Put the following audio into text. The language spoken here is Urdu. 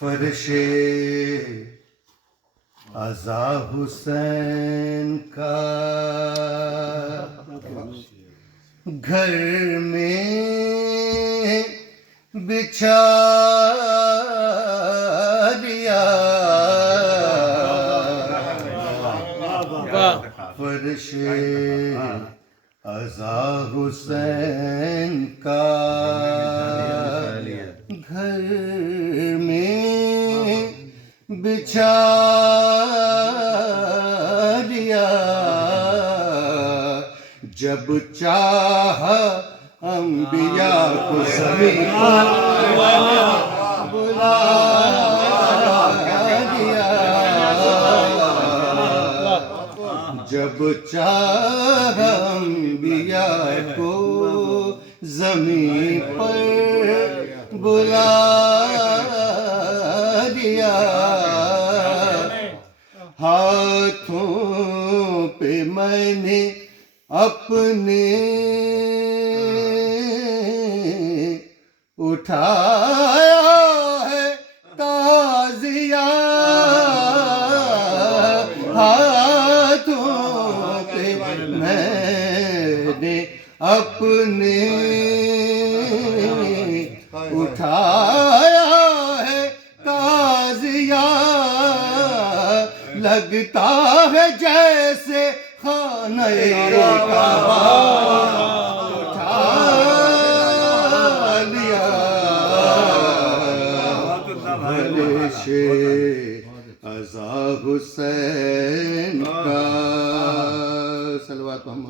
فرش عزا حسین کا گھر میں بچھا دیا، فرش عزا حسین کا گھر میں بچھا دیا، جب چاہا انبیاء کو زمین پر بلا دیا، جب چاہا انبیاء کو زمین پر بلا دیا، ہاتھوں پہ میں نے اپنے اٹھایا ہے تعزیہ، ہاتھوں پہ میں نے اپنے اٹھایا ہے تعزیہ، لگتا ہے جیسے خانہ کعبہ اٹھا لیا، فرش عزا حسین کا صلوات محمد